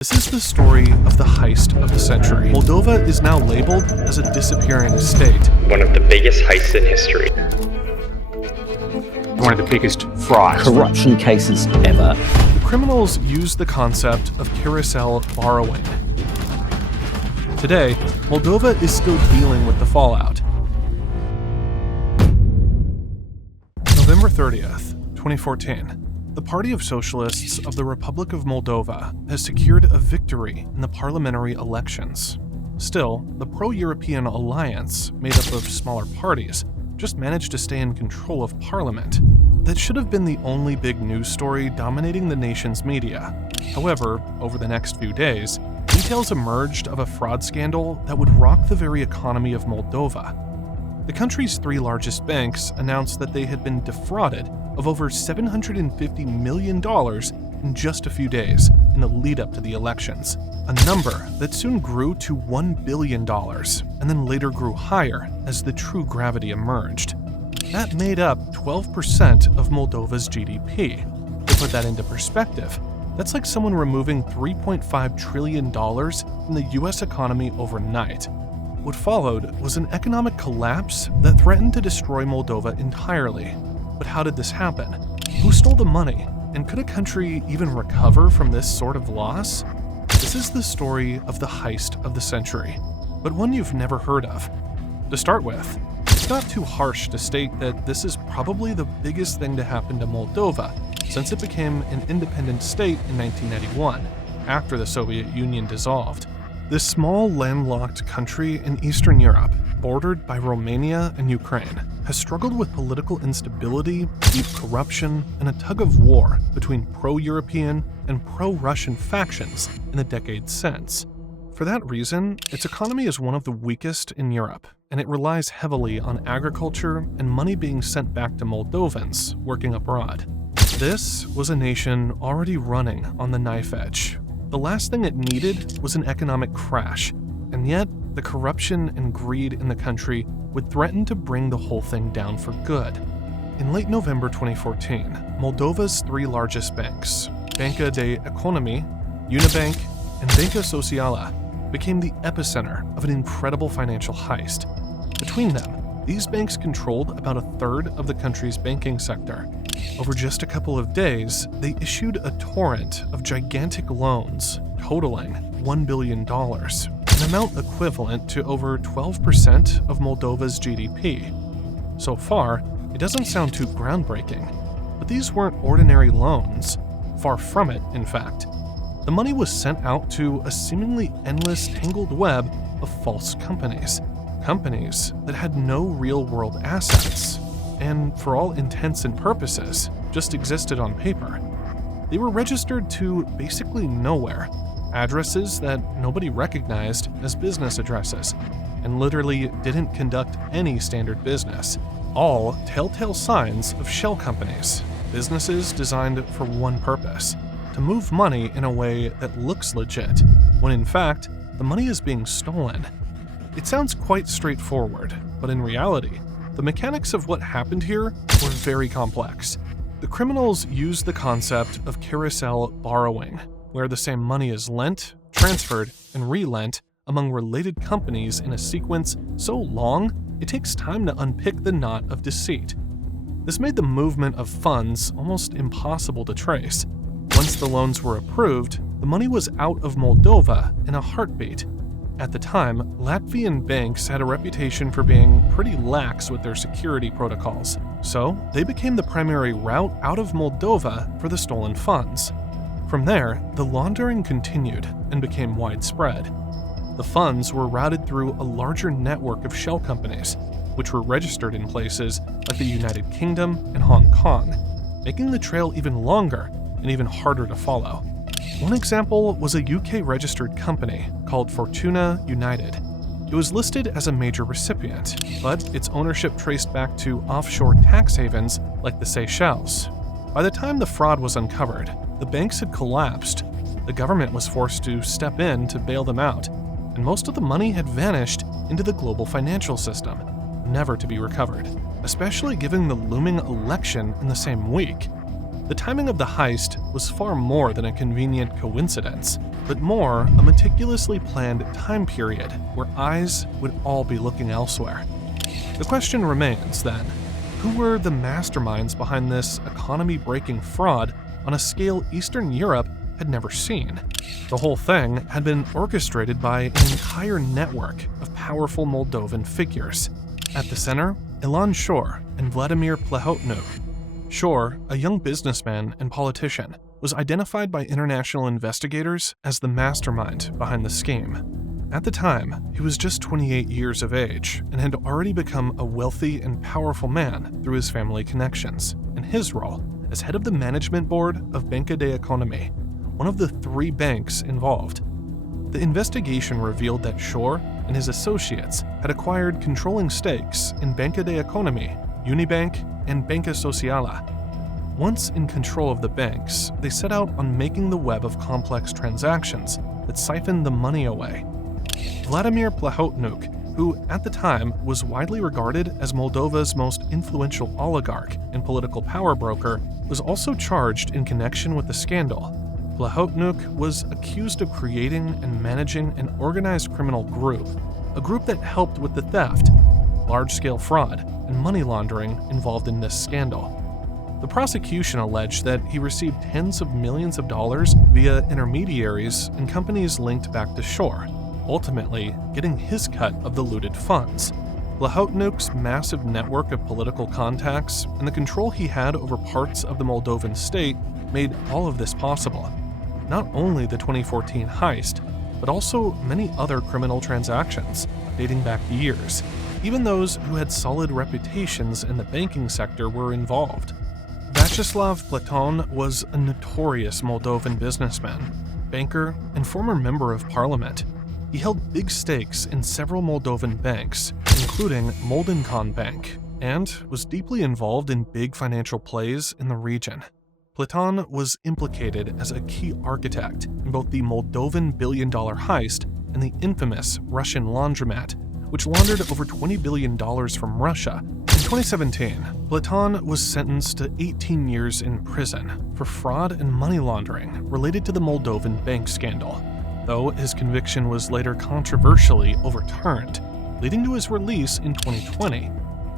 This is the story of the heist of the century. Moldova is now labeled as a disappearing state. One of the biggest heists in history. One of the biggest frauds. Corruption cases ever. The criminals use the concept of carousel borrowing. Today, Moldova is still dealing with the fallout. November 30th, 2014. The Party of Socialists of the Republic of Moldova has secured a victory in the parliamentary elections. Still, the pro-European alliance, made up of smaller parties, just managed to stay in control of parliament. That should have been the only big news story dominating the nation's media. However, over the next few days, details emerged of a fraud scandal that would rock the very economy of Moldova. The country's three largest banks announced that they had been defrauded of over $750 million in just a few days in the lead-up to the elections, a number that soon grew to $1 billion and then later grew higher as the true gravity emerged. That made up 12% of Moldova's GDP. To put that into perspective, that's like someone removing $3.5 trillion from the US economy overnight. What followed was an economic collapse that threatened to destroy Moldova entirely. But how did this happen? Who stole the money? And could a country even recover from this sort of loss? This is the story of the heist of the century, but one you've never heard of. To start with, it's not too harsh to state that this is probably the biggest thing to happen to Moldova since it became an independent state in 1991, after the Soviet Union dissolved. This small landlocked country in Eastern Europe, bordered by Romania and Ukraine, has struggled with political instability, deep corruption, and a tug-of-war between pro-European and pro-Russian factions in the decades since. For that reason, its economy is one of the weakest in Europe, and it relies heavily on agriculture and money being sent back to Moldovans working abroad. This was a nation already running on the knife edge. The last thing it needed was an economic crash, and yet the corruption and greed in the country would threaten to bring the whole thing down for good. In late November 2014, Moldova's three largest banks, Banca de Economie, Unibank, and Banca Socială, became the epicenter of an incredible financial heist. Between them, these banks controlled about a third of the country's banking sector. Over just a couple of days, they issued a torrent of gigantic loans totaling $1 billion, an amount equivalent to over 12% of Moldova's GDP. So far, it doesn't sound too groundbreaking, but these weren't ordinary loans. Far from it, in fact. The money was sent out to a seemingly endless tangled web of false companies that had no real-world assets, and for all intents and purposes, just existed on paper. They were registered to basically nowhere, addresses that nobody recognized as business addresses, and literally didn't conduct any standard business. All telltale signs of shell companies, businesses designed for one purpose: to move money in a way that looks legit, when in fact, the money is being stolen. It sounds quite straightforward, but in reality, the mechanics of what happened here were very complex. The criminals used the concept of carousel borrowing, where the same money is lent, transferred, and relent among related companies in a sequence so long it takes time to unpick the knot of deceit. This made the movement of funds almost impossible to trace. Once the loans were approved, the money was out of Moldova in a heartbeat. At the time, Latvian banks had a reputation for being pretty lax with their security protocols, so they became the primary route out of Moldova for the stolen funds. From there, the laundering continued and became widespread. The funds were routed through a larger network of shell companies, which were registered in places like the United Kingdom and Hong Kong, making the trail even longer and even harder to follow. One example was a UK-registered company called Fortuna United. It was listed as a major recipient, but its ownership traced back to offshore tax havens like the Seychelles. By the time the fraud was uncovered, the banks had collapsed, the government was forced to step in to bail them out, and most of the money had vanished into the global financial system, never to be recovered, especially given the looming election in the same week. The timing of the heist was far more than a convenient coincidence, but more a meticulously planned time period where eyes would all be looking elsewhere. The question remains, then, who were the masterminds behind this economy-breaking fraud on a scale Eastern Europe had never seen? The whole thing had been orchestrated by an entire network of powerful Moldovan figures. At the center, Ilan Shor and Vladimir Plahotniuc. Shor, a young businessman and politician, was identified by international investigators as the mastermind behind the scheme. At the time, he was just 28 years of age and had already become a wealthy and powerful man through his family connections, and his role as head of the management board of Banca de Economie, one of the 3 banks involved. The investigation revealed that Shor and his associates had acquired controlling stakes in Banca de Economie, Unibank, and Banca Sociala. Once in control of the banks, they set out on making the web of complex transactions that siphoned the money away. Vladimir Plahotniuc, who at the time was widely regarded as Moldova's most influential oligarch and political power broker, was also charged in connection with the scandal. Plahotniuc was accused of creating and managing an organized criminal group, a group that helped with the theft, large-scale fraud, and money laundering involved in this scandal. The prosecution alleged that he received tens of millions of dollars via intermediaries and companies linked back to Shor, ultimately getting his cut of the looted funds. Plahotniuc's massive network of political contacts and the control he had over parts of the Moldovan state made all of this possible. Not only the 2014 heist, but also many other criminal transactions dating back years. Even those who had solid reputations in the banking sector were involved. Vyacheslav Platon was a notorious Moldovan businessman, banker, and former member of parliament. He held big stakes in several Moldovan banks, including Moldovan Bank, and was deeply involved in big financial plays in the region. Platon was implicated as a key architect in both the Moldovan billion-dollar heist and the infamous Russian laundromat, which laundered over $20 billion from Russia. In 2017, Platon was sentenced to 18 years in prison for fraud and money laundering related to the Moldovan bank scandal, though his conviction was later controversially overturned, leading to his release in 2020.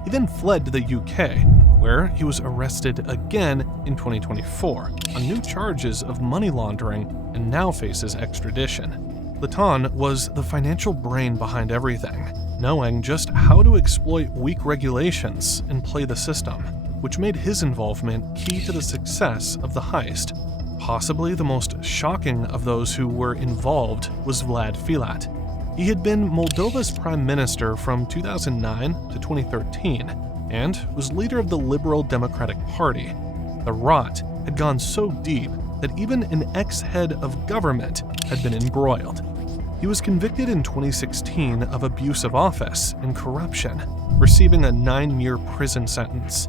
He then fled to the UK, where he was arrested again in 2024 on new charges of money laundering and now faces extradition. Platon was the financial brain behind everything, knowing just how to exploit weak regulations and play the system, which made his involvement key to the success of the heist. Possibly the most shocking of those who were involved was Vlad Filat. He had been Moldova's prime minister from 2009 to 2013 and was leader of the Liberal Democratic Party. The rot had gone so deep that even an ex-head of government had been embroiled. He was convicted in 2016 of abuse of office and corruption, receiving a 9-year prison sentence.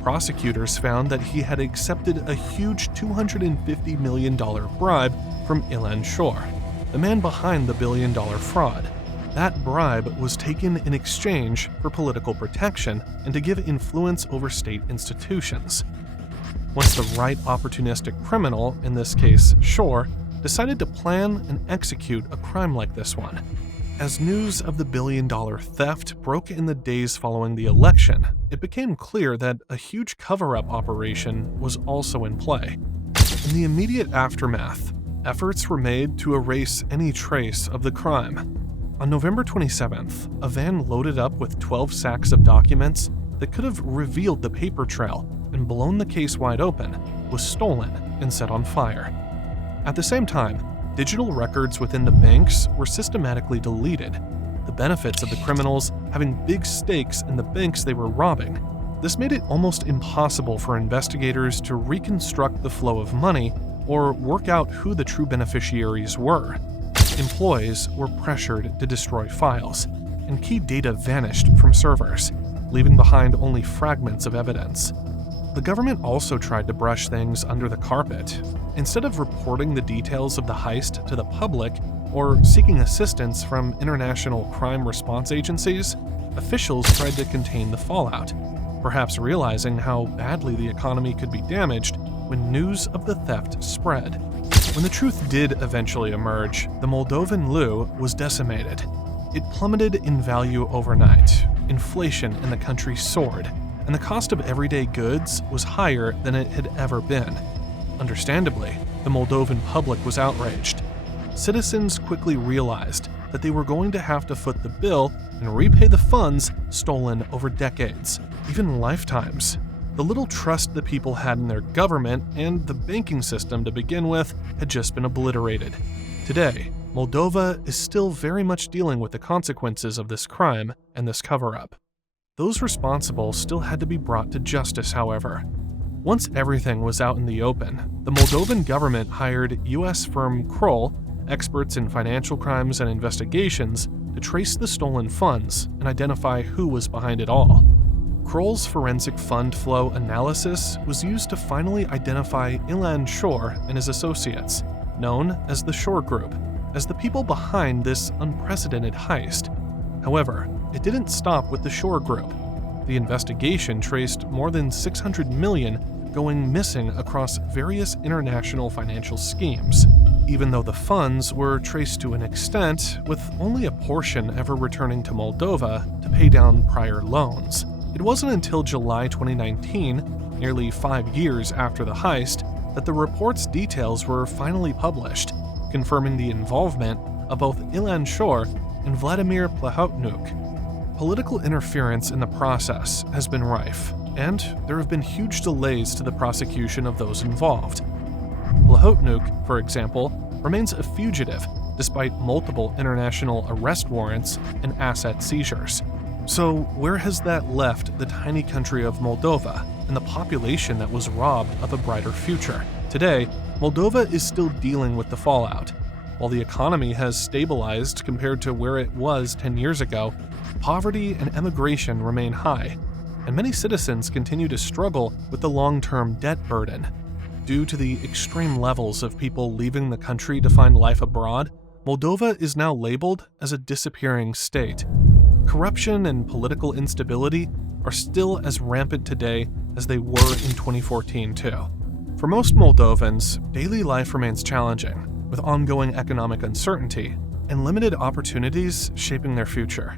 Prosecutors found that he had accepted a huge $250 million bribe from Ilan Shor, the man behind the billion-dollar fraud. That bribe was taken in exchange for political protection and to give influence over state institutions. Once the right opportunistic criminal, in this case Shor, decided to plan and execute a crime like this one. As news of the billion-dollar theft broke in the days following the election, it became clear that a huge cover-up operation was also in play. In the immediate aftermath, efforts were made to erase any trace of the crime. On November 27th, a van loaded up with 12 sacks of documents that could have revealed the paper trail and blown the case wide open was stolen and set on fire. At the same time, digital records within the banks were systematically deleted, the benefits of the criminals having big stakes in the banks they were robbing. This made it almost impossible for investigators to reconstruct the flow of money or work out who the true beneficiaries were. Employees were pressured to destroy files, and key data vanished from servers, leaving behind only fragments of evidence. The government also tried to brush things under the carpet. Instead of reporting the details of the heist to the public or seeking assistance from international crime response agencies, officials tried to contain the fallout. perhaps realizing how badly the economy could be damaged when news of the theft spread. When the truth did eventually emerge, the Moldovan leu was decimated. It plummeted in value overnight, inflation in the country soared, and the cost of everyday goods was higher than it had ever been. Understandably, the Moldovan public was outraged. Citizens quickly realized that they were going to have to foot the bill and repay the funds stolen over decades, even lifetimes. The little trust the people had in their government and the banking system to begin with had just been obliterated. Today, Moldova is still very much dealing with the consequences of this crime and this cover-up. Those responsible still had to be brought to justice, however. Once everything was out in the open, the Moldovan government hired U.S. firm Kroll, experts in financial crimes and investigations, to trace the stolen funds and identify who was behind it all. Kroll's forensic fund flow analysis was used to finally identify Ilan Shor and his associates, known as the Shor Group, as the people behind this unprecedented heist. However, it didn't stop with the Shor Group. The investigation traced more than $600 million going missing across various international financial schemes, even though the funds were traced to an extent, with only a portion ever returning to Moldova to pay down prior loans. It wasn't until July 2019, nearly 5 years after the heist, that the report's details were finally published, confirming the involvement of both Ilan Shor and Vladimir Plahotniuc. Political interference in the process has been rife, and there have been huge delays to the prosecution of those involved. Plahotniuc, for example, remains a fugitive despite multiple international arrest warrants and asset seizures. So where has that left the tiny country of Moldova and the population that was robbed of a brighter future? Today, Moldova is still dealing with the fallout. While the economy has stabilized compared to where it was 10 years ago, poverty and emigration remain high, and many citizens continue to struggle with the long-term debt burden. Due to the extreme levels of people leaving the country to find life abroad, Moldova is now labeled as a disappearing state. Corruption and political instability are still as rampant today as they were in 2014 too. For most Moldovans, daily life remains challenging, with ongoing economic uncertainty and limited opportunities shaping their future.